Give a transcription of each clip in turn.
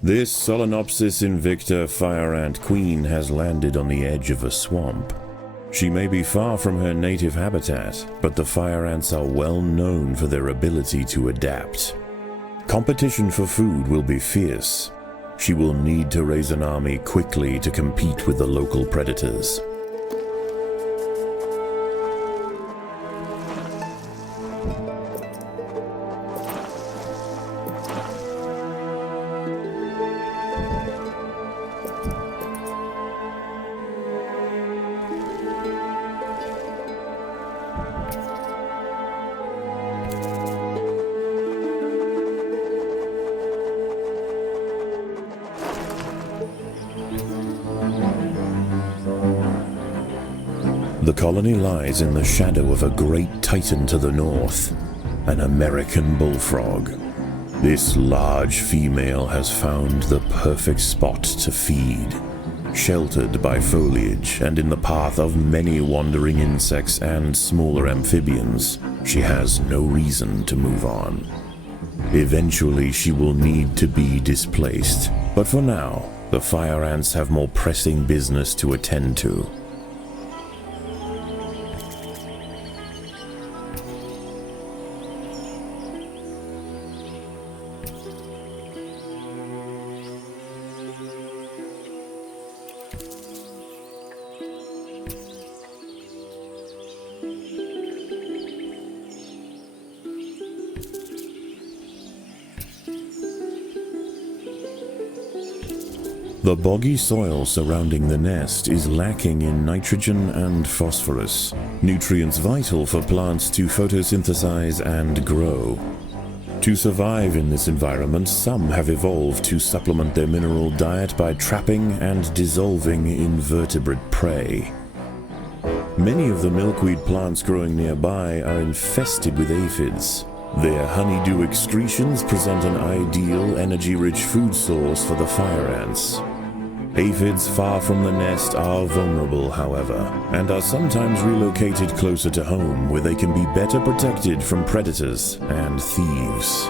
This Solenopsis invicta fire ant queen has landed on the edge of a swamp. She may be far from her native habitat, but the fire ants are well known for their ability to adapt. Competition for food will be fierce. She will need to raise an army quickly to compete with the local predators. The colony lies in the shadow of a great titan to the north, an American bullfrog. This large female has found the perfect spot to feed. Sheltered by foliage and in the path of many wandering insects and smaller amphibians, she has no reason to move on. Eventually she will need to be displaced, but for now, the fire ants have more pressing business to attend to. The boggy soil surrounding the nest is lacking in nitrogen and phosphorus, nutrients vital for plants to photosynthesize and grow. To survive in this environment, some have evolved to supplement their mineral diet by trapping and dissolving invertebrate prey. Many of the milkweed plants growing nearby are infested with aphids. Their honeydew excretions present an ideal, energy-rich food source for the fire ants. Aphids far from the nest are vulnerable, however, and are sometimes relocated closer to home where they can be better protected from predators and thieves.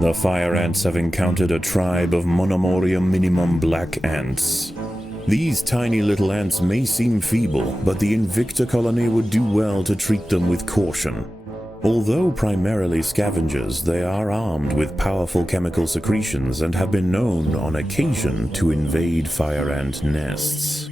The fire ants have encountered a tribe of Monomoria minimum black ants. These tiny little ants may seem feeble, but the Invicta colony would do well to treat them with caution. Although primarily scavengers, they are armed with powerful chemical secretions and have been known on occasion to invade fire ant nests.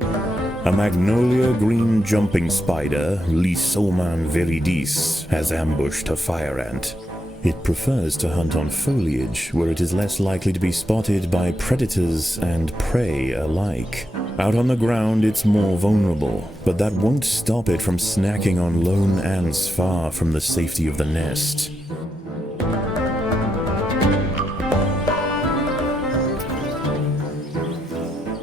A magnolia green jumping spider, Lysoman viridis, has ambushed a fire ant. It prefers to hunt on foliage, where it is less likely to be spotted by predators and prey alike. Out on the ground, it's more vulnerable, but that won't stop it from snacking on lone ants far from the safety of the nest.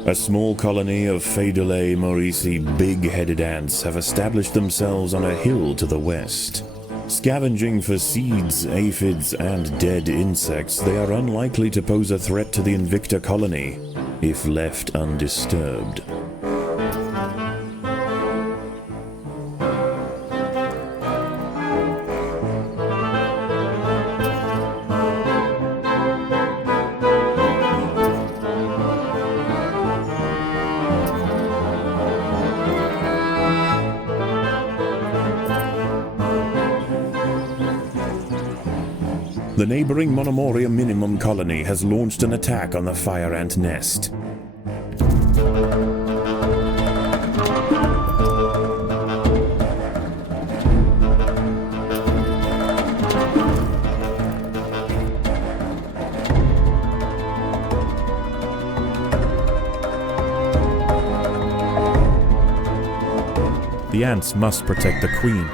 A small colony of Phaedulae maurici big-headed ants have established themselves on a hill to the west. Scavenging for seeds, aphids, and dead insects, they are unlikely to pose a threat to the Invicta colony, if left undisturbed. The neighboring Monomoria minimum colony has launched an attack on the fire ant nest. The ants must protect the queen.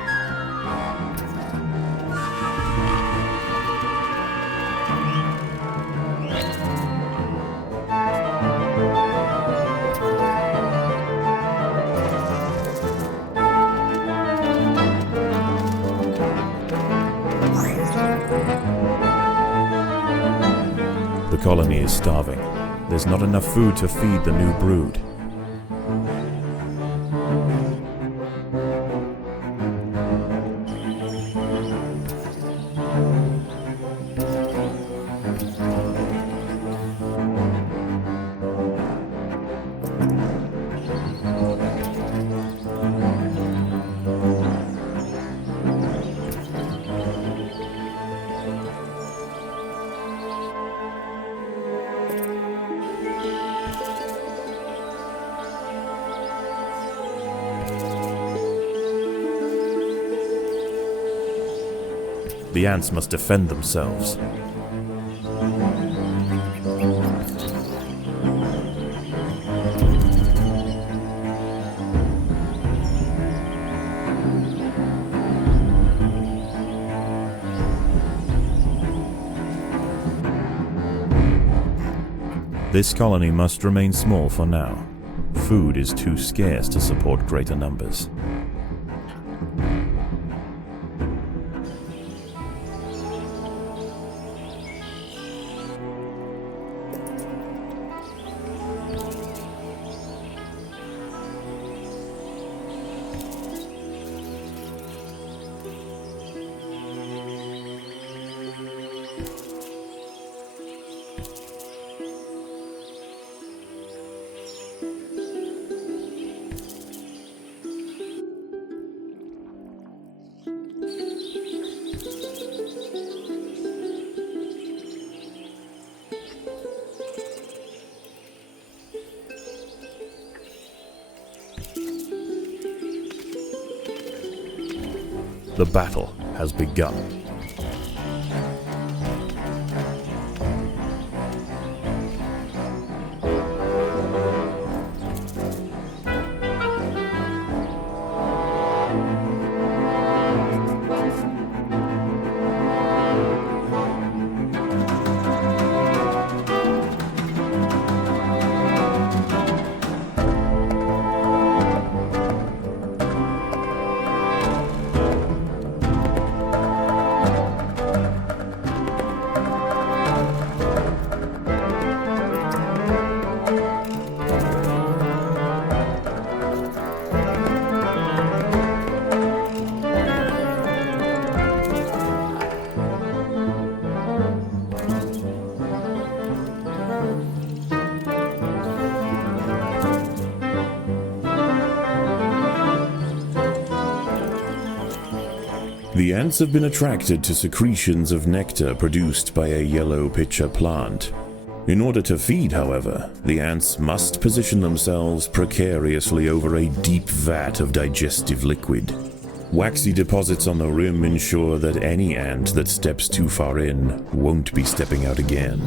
The colony is starving. There's not enough food to feed the new brood. The ants must defend themselves. This colony must remain small for now. Food is too scarce to support greater numbers. The battle has begun. The ants have been attracted to secretions of nectar produced by a yellow pitcher plant. In order to feed, however, the ants must position themselves precariously over a deep vat of digestive liquid. Waxy deposits on the rim ensure that any ant that steps too far in won't be stepping out again.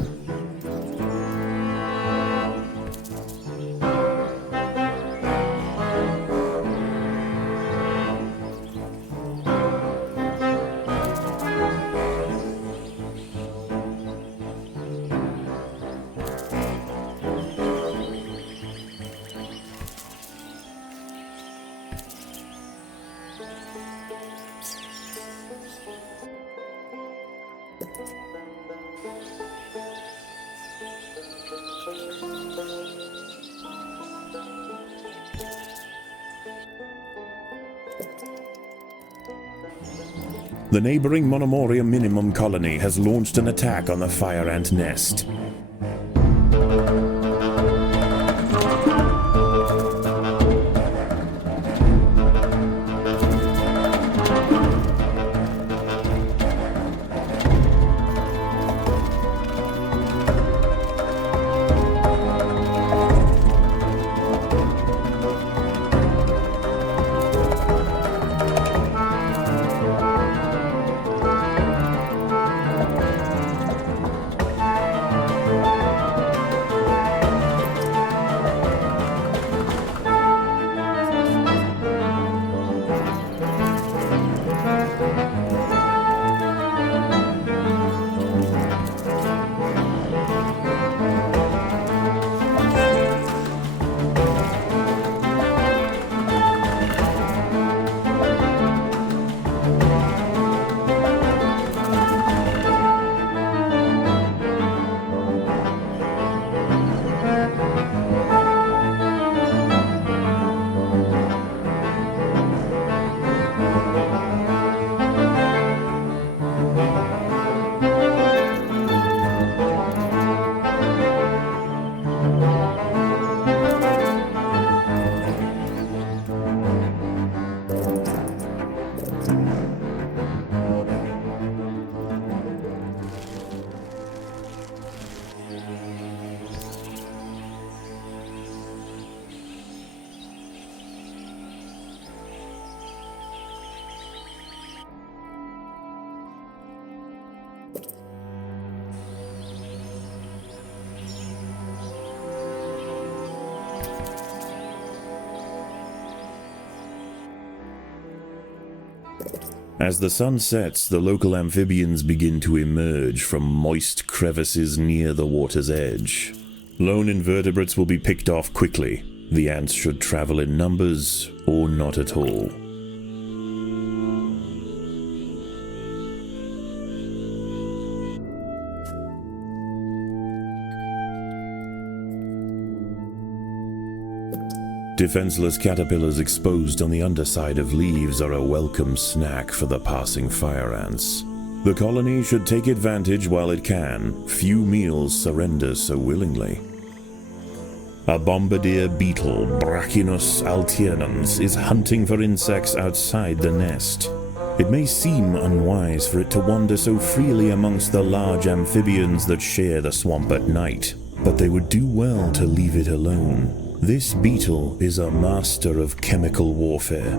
The neighboring Monomoria minimum colony has launched an attack on the fire ant nest. As the sun sets, the local amphibians begin to emerge from moist crevices near the water's edge. Lone invertebrates will be picked off quickly. The ants should travel in numbers or not at all. Defenseless caterpillars exposed on the underside of leaves are a welcome snack for the passing fire ants. The colony should take advantage while it can. Few meals surrender so willingly. A bombardier beetle, Brachinus alternans, is hunting for insects outside the nest. It may seem unwise for it to wander so freely amongst the large amphibians that share the swamp at night, but they would do well to leave it alone. This beetle is a master of chemical warfare.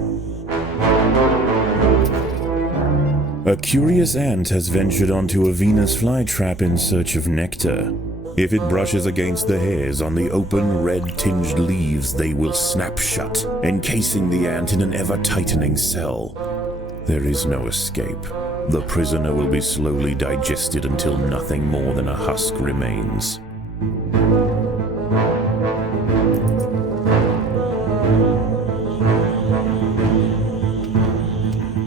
A curious ant has ventured onto a Venus flytrap in search of nectar. If it brushes against the hairs on the open, red-tinged leaves, they will snap shut, encasing the ant in an ever-tightening cell. There is no escape. The prisoner will be slowly digested until nothing more than a husk remains.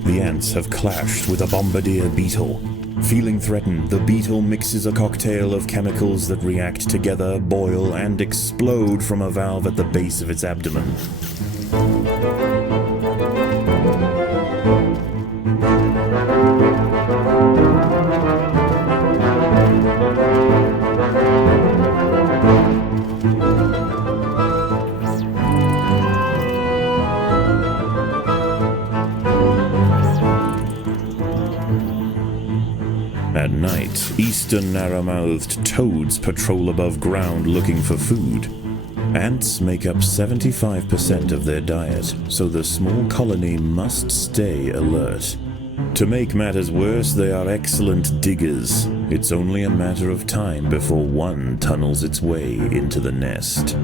The ants have clashed with a bombardier beetle. Feeling threatened, the beetle mixes a cocktail of chemicals that react together, boil, and explode from a valve at the base of its abdomen. At night, eastern narrow-mouthed toads patrol above ground looking for food. Ants make up 75% of their diet, so the small colony must stay alert. To make matters worse, they are excellent diggers. It's only a matter of time before one tunnels its way into the nest.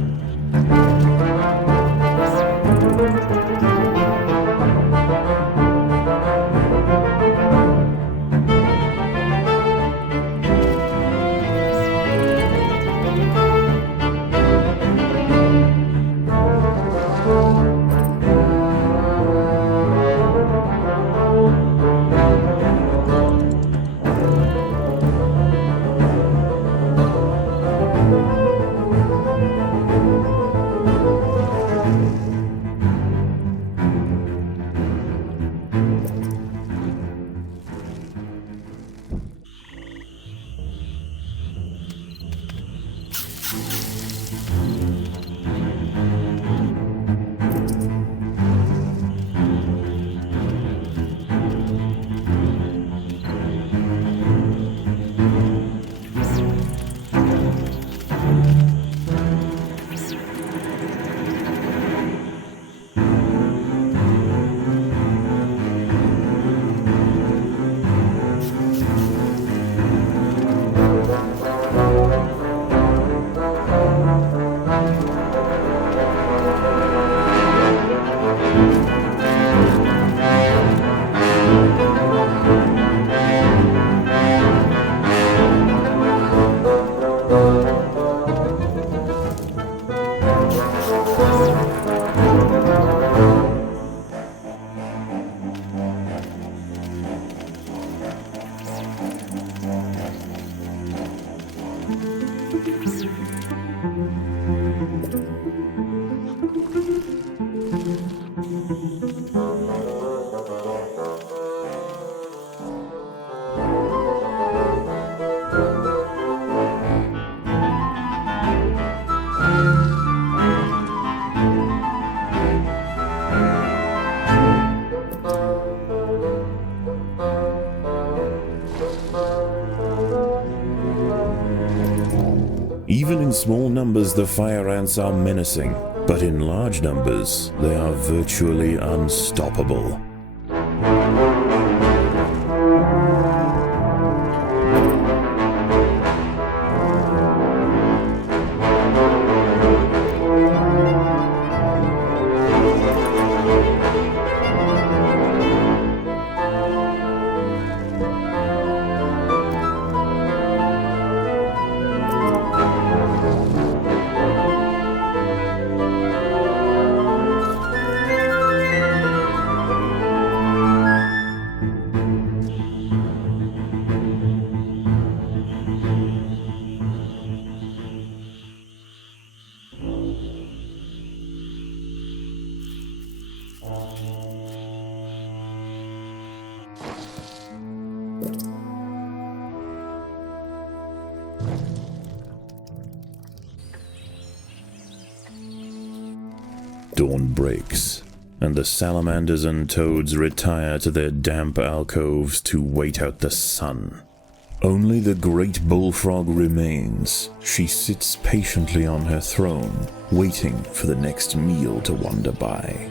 Even in small numbers, the fire ants are menacing, but in large numbers, they are virtually unstoppable. Dawn breaks, and the salamanders and toads retire to their damp alcoves to wait out the sun. Only the great bullfrog remains. She sits patiently on her throne, waiting for the next meal to wander by.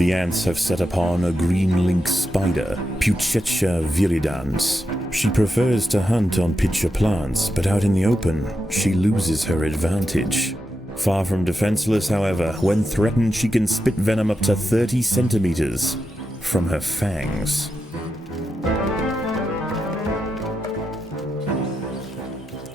The ants have set upon a green lynx spider, Puccetia viridans. She prefers to hunt on pitcher plants, but out in the open, she loses her advantage. Far from defenseless, however, when threatened she can spit venom up to 30 centimeters from her fangs.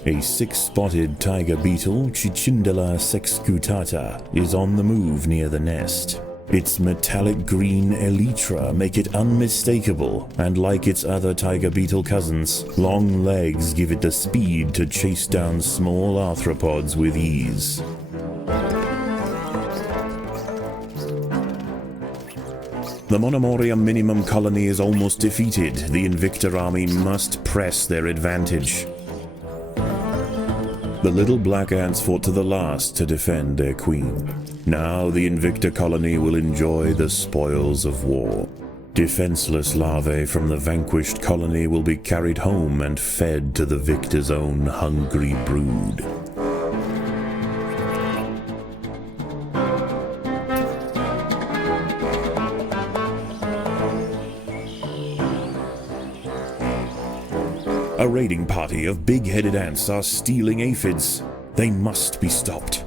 A six-spotted tiger beetle, Cicindela sexcutata, is on the move near the nest. Its metallic green elytra make it unmistakable, and like its other tiger beetle cousins, long legs give it the speed to chase down small arthropods with ease. The Monomorium minimum colony is almost defeated. The Invictor army must press their advantage. The little black ants fought to the last to defend their queen. Now the Invictor colony will enjoy the spoils of war. Defenseless larvae from the vanquished colony will be carried home and fed to the victor's own hungry brood. A raiding party of big-headed ants are stealing aphids. They must be stopped.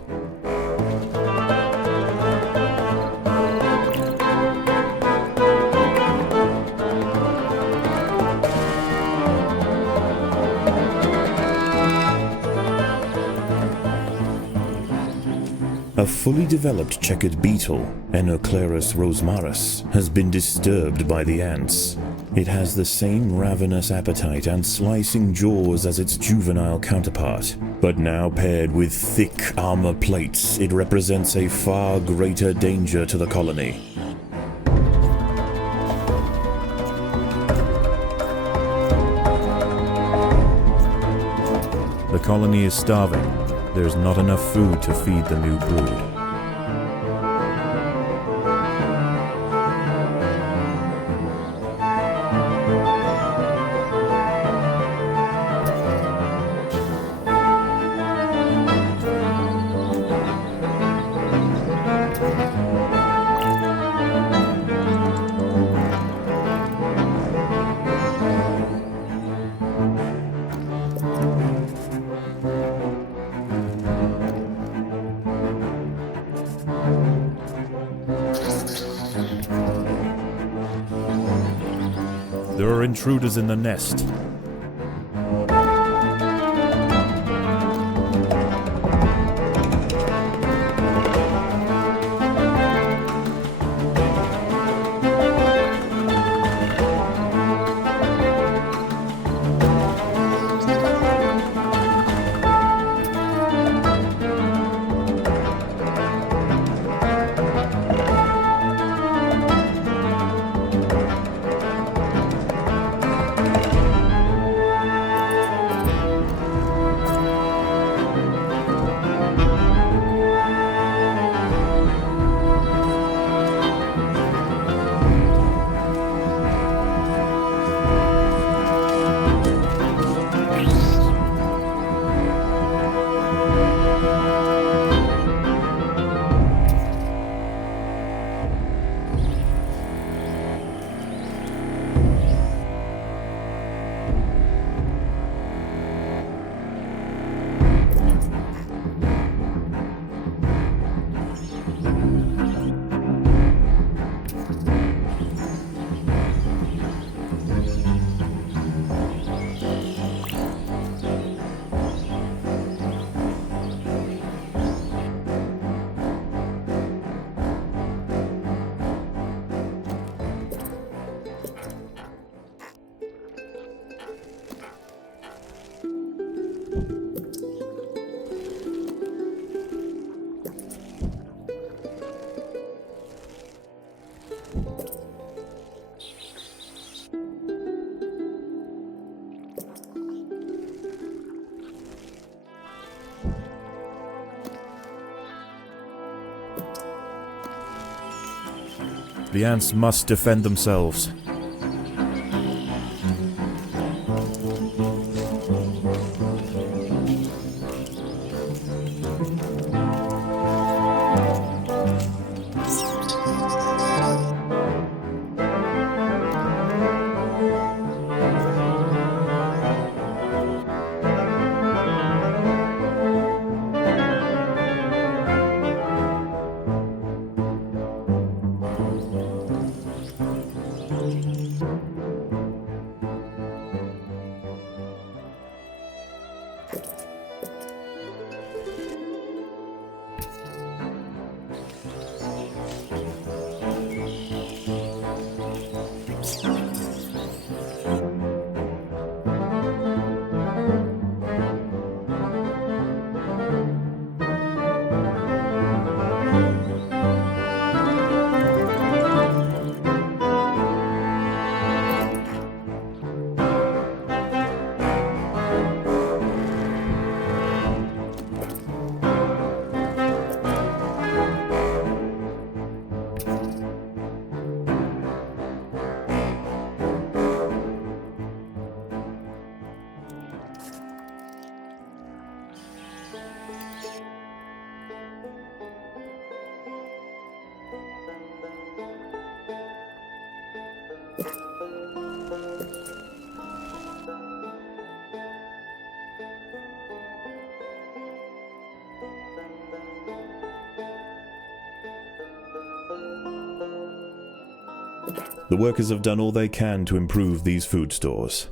A fully developed checkered beetle, Enoclerus rosmarus, has been disturbed by the ants. It has the same ravenous appetite and slicing jaws as its juvenile counterpart, but now paired with thick armor plates, it represents a far greater danger to the colony. The colony is starving. There's not enough food to feed the new brood. are intruders in the nest. The ants must defend themselves. The workers have done all they can to improve these food stores.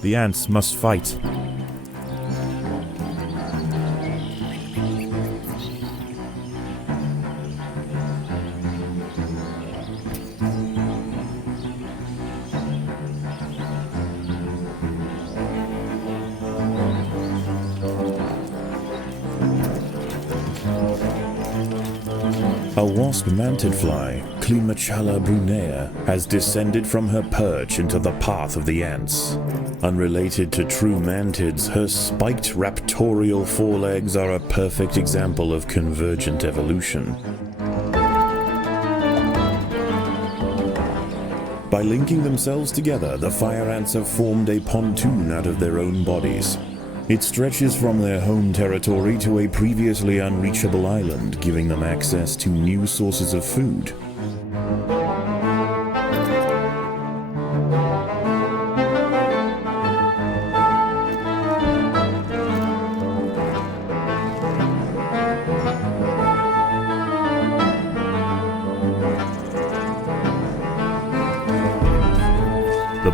The ants must fight. A wasp-manted fly, Climachala brunea, has descended from her perch into the path of the ants. Unrelated to true mantids, her spiked raptorial forelegs are a perfect example of convergent evolution. By linking themselves together, the fire ants have formed a pontoon out of their own bodies. It stretches from their home territory to a previously unreachable island, giving them access to new sources of food.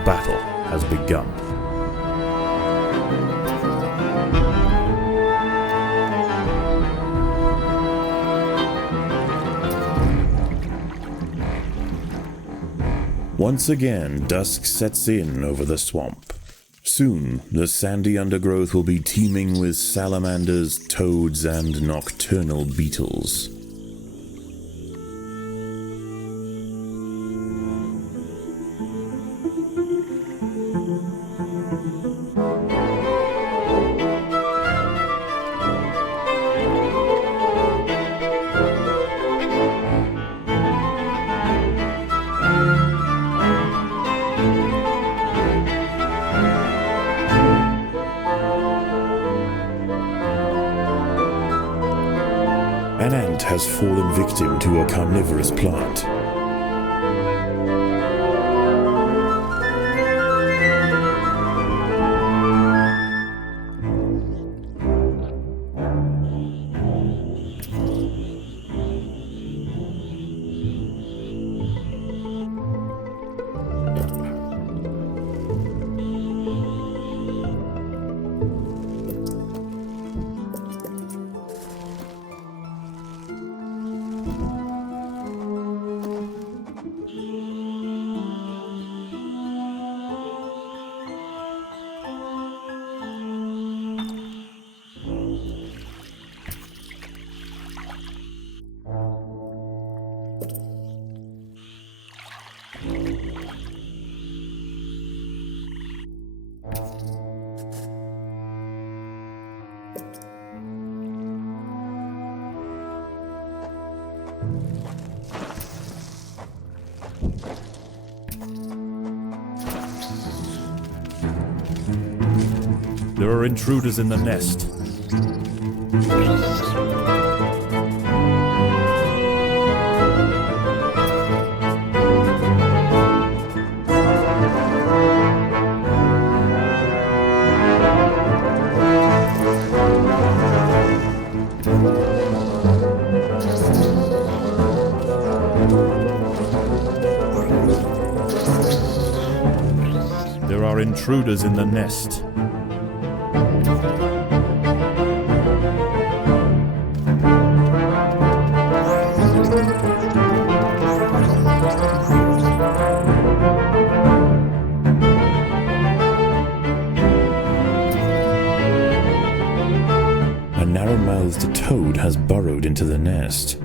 battle has begun. Once again, dusk sets in over the swamp. Soon, the sandy undergrowth will be teeming with salamanders, toads, and nocturnal beetles. An ant has fallen victim to a carnivorous plant. There are intruders in the nest. There are intruders in the nest. A narrow-mouthed toad has burrowed into the nest.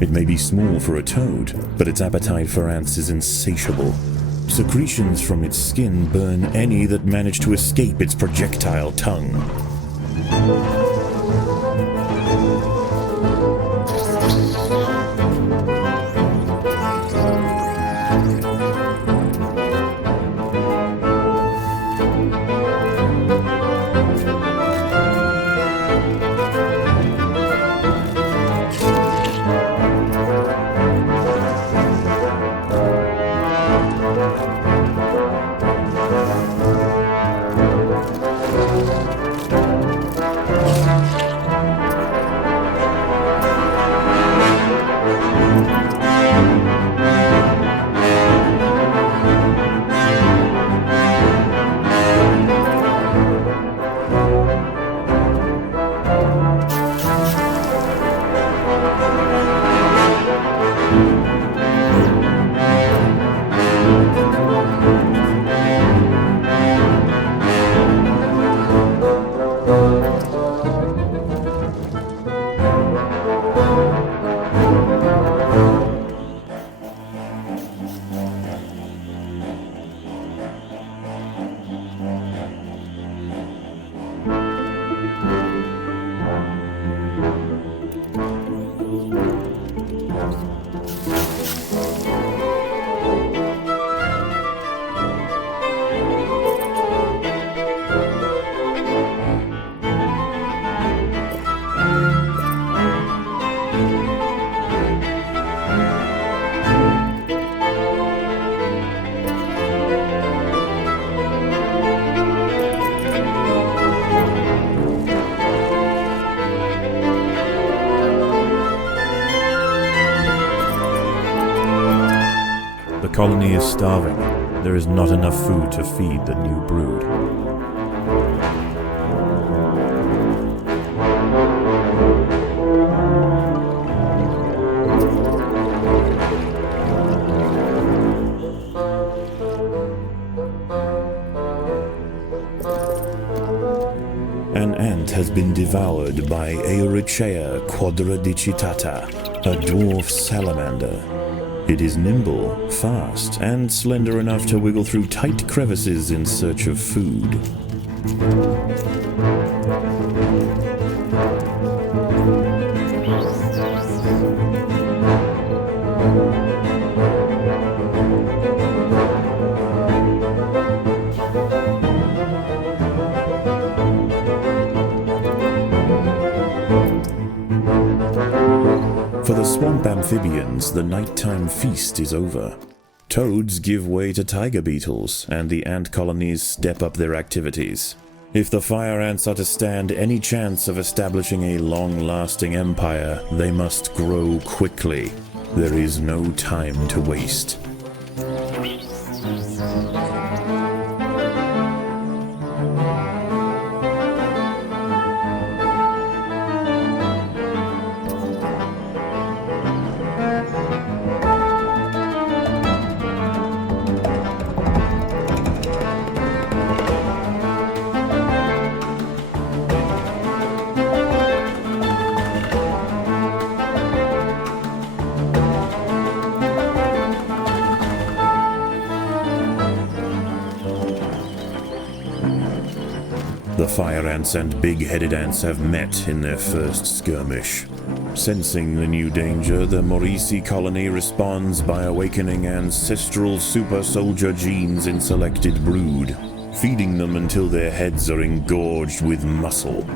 It may be small for a toad, but its appetite for ants is insatiable. Secretions from its skin burn any that manage to escape its projectile tongue. The colony is starving. There is not enough food to feed the new brood. An ant has been devoured by Aeorichea quadradicitata, a dwarf salamander. It is nimble, fast, and slender enough to wiggle through tight crevices in search of food. For the swamp amphibians, the nighttime feast is over. Toads give way to tiger beetles, and the ant colonies step up their activities. If the fire ants are to stand any chance of establishing a long-lasting empire, they must grow quickly. There is no time to waste. The fire ants and big-headed ants have met in their first skirmish. Sensing the new danger, the Maurici colony responds by awakening ancestral super soldier genes in selected brood, feeding them until their heads are engorged with muscle.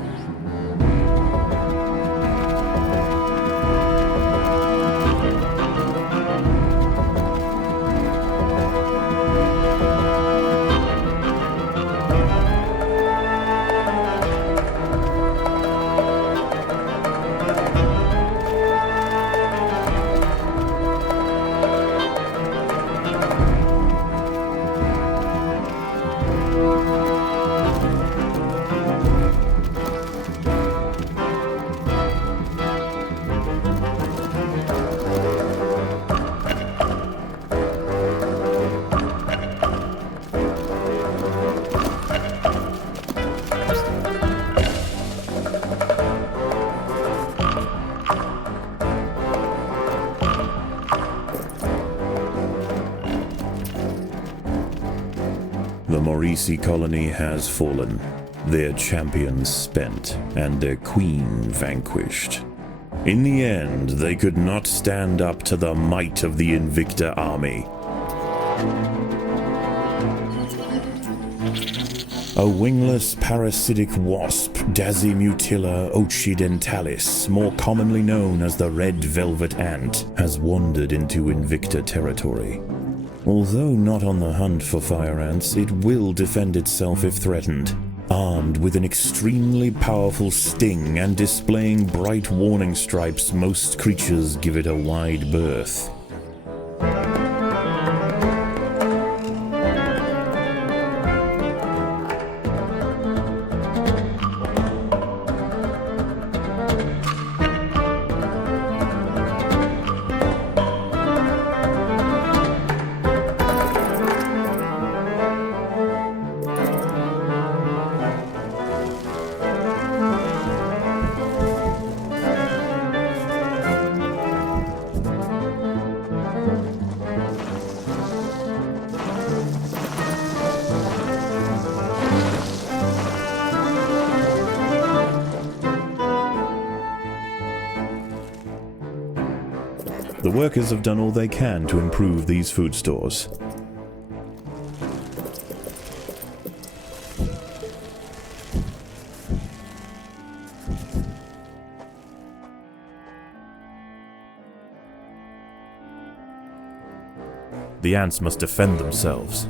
The Maurici colony has fallen, their champions spent, and their queen vanquished. In the end, they could not stand up to the might of the Invicta army. A wingless parasitic wasp, Dasimutilla occidentalis, more commonly known as the red velvet ant, has wandered into Invicta territory. Although not on the hunt for fire ants, it will defend itself if threatened. Armed with an extremely powerful sting and displaying bright warning stripes, most creatures give it a wide berth. The workers have done all they can to improve these food stores. The ants must defend themselves.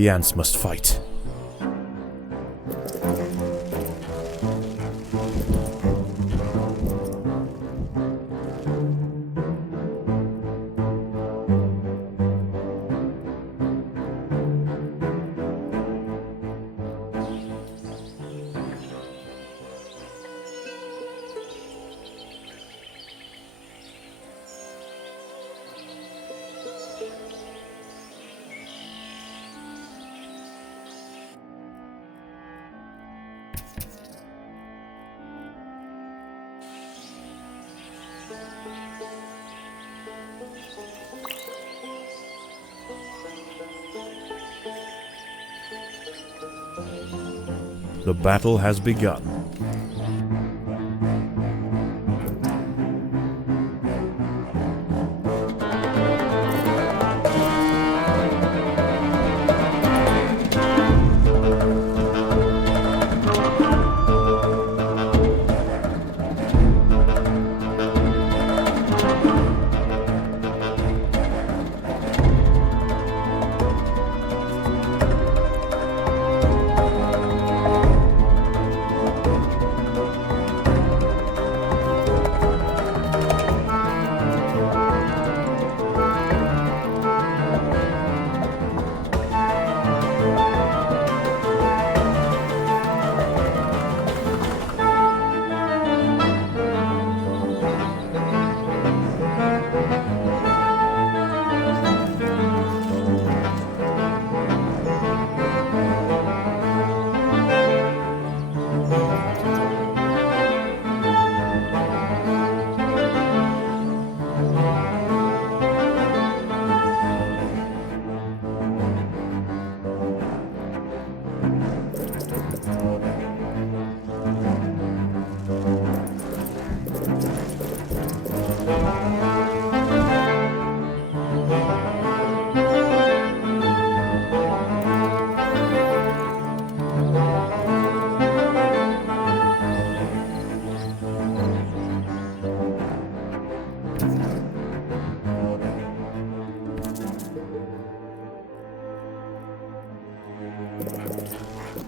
The ants must fight. The battle has begun.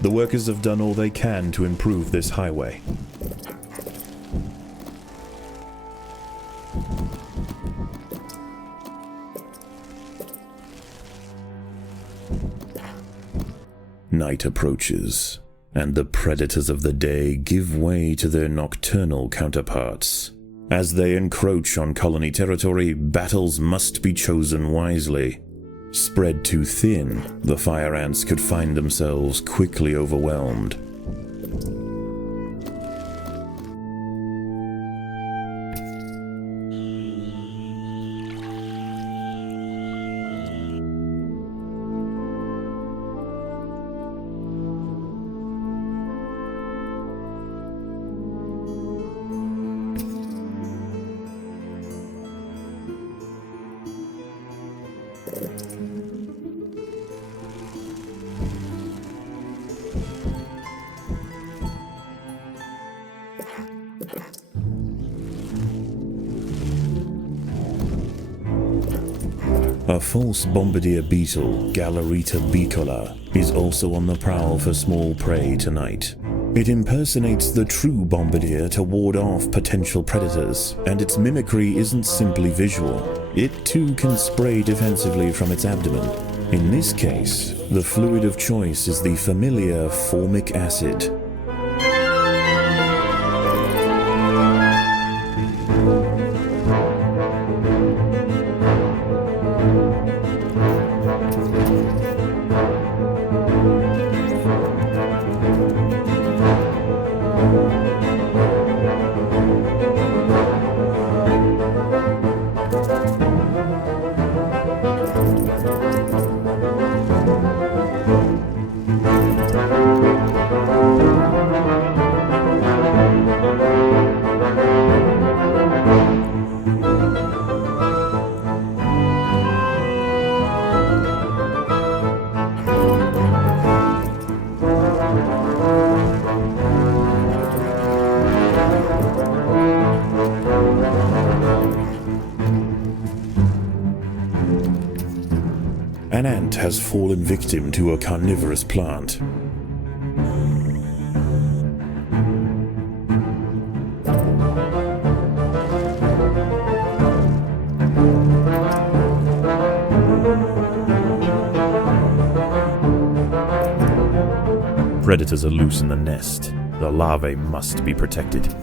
The workers have done all they can to improve this highway. Night approaches. and the predators of the day give way to their nocturnal counterparts. As they encroach on colony territory, battles must be chosen wisely. Spread too thin, the fire ants could find themselves quickly overwhelmed. A false bombardier beetle, Galerita bicolor, is also on the prowl for small prey tonight. It impersonates the true bombardier to ward off potential predators, and its mimicry isn't simply visual. It too can spray defensively from its abdomen. In this case, the fluid of choice is the familiar formic acid. An ant has fallen victim to a carnivorous plant. Predators are loose in the nest. The larvae must be protected.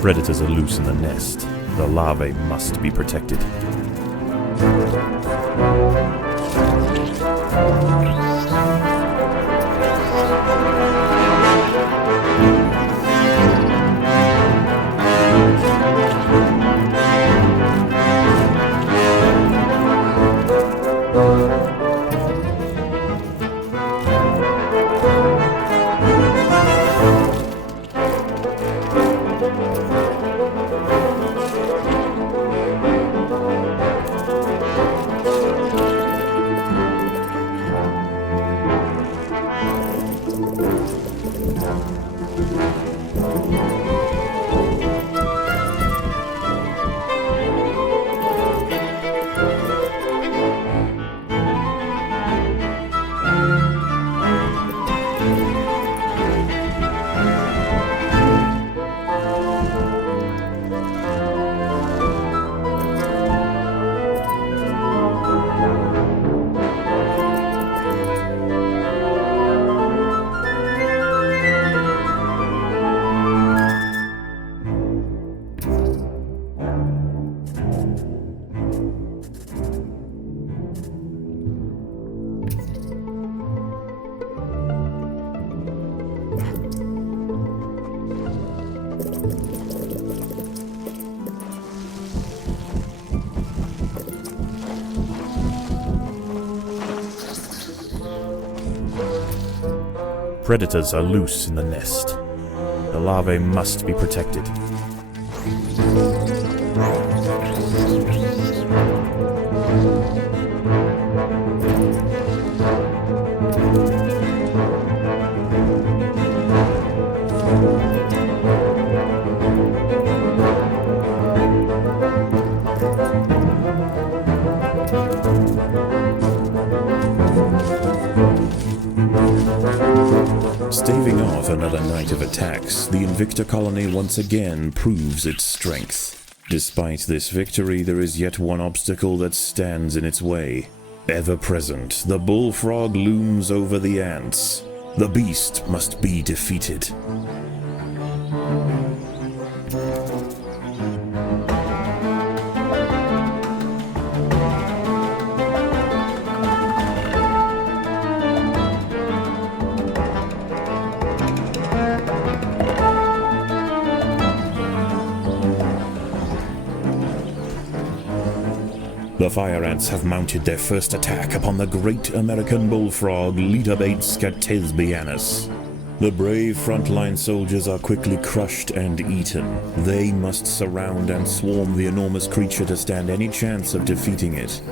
Predators are loose in the nest. The larvae must be protected. Predators are loose in the nest. The larvae must be protected. Staving off another night of attacks, the Invicta colony once again proves its strength. Despite this victory, there is yet one obstacle that stands in its way. Ever present, the bullfrog looms over the ants. The beast must be defeated. The fire ants have mounted their first attack upon the great American bullfrog, Litabate scatesbianus. The brave frontline soldiers are quickly crushed and eaten. They must surround and swarm the enormous creature to stand any chance of defeating it.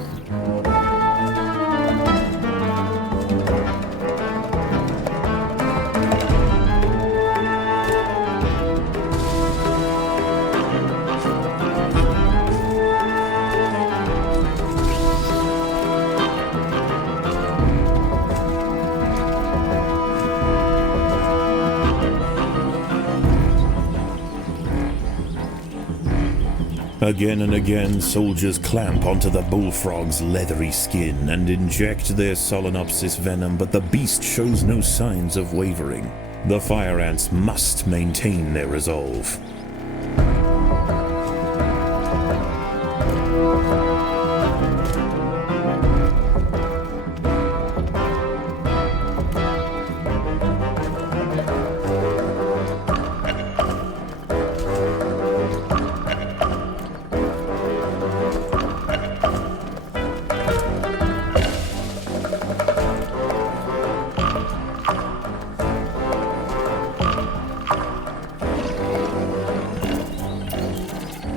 Again and again, soldiers clamp onto the bullfrog's leathery skin and inject their Solenopsis venom, but the beast shows no signs of wavering. The fire ants must maintain their resolve.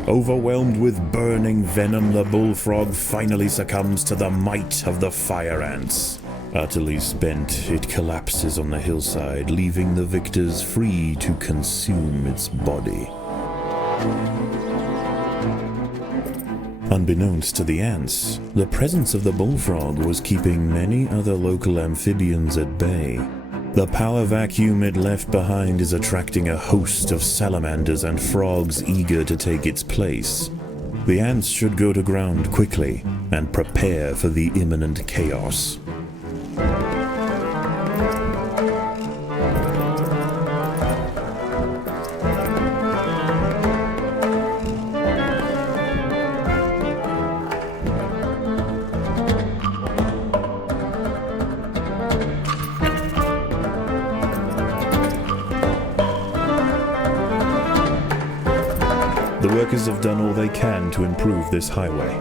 Overwhelmed with burning venom, the bullfrog finally succumbs to the might of the fire ants. Utterly spent, it collapses on the hillside, leaving the victors free to consume its body. Unbeknownst to the ants, the presence of the bullfrog was keeping many other local amphibians at bay. The power vacuum it left behind is attracting a host of salamanders and frogs eager to take its place. The ants should go to ground quickly and prepare for the imminent chaos. The workers have done all they can to improve this highway.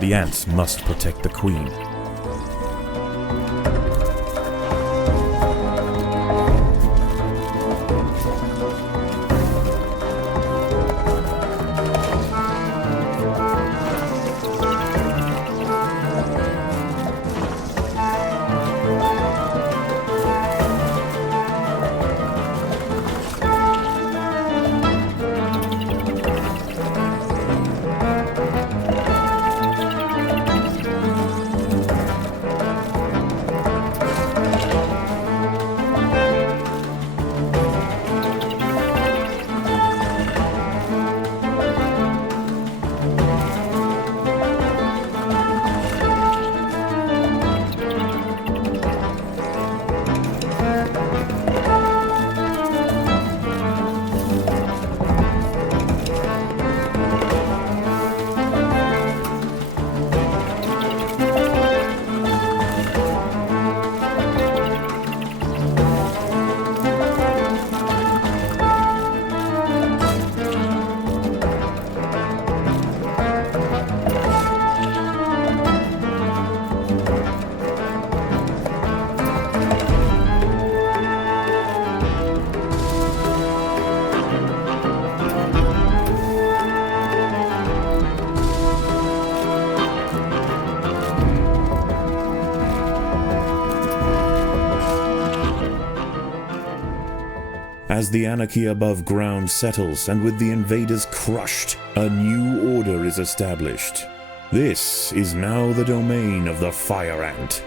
The ants must protect the queen. As the anarchy above ground settles and with the invaders crushed, a new order is established. This is now the domain of the fire ant.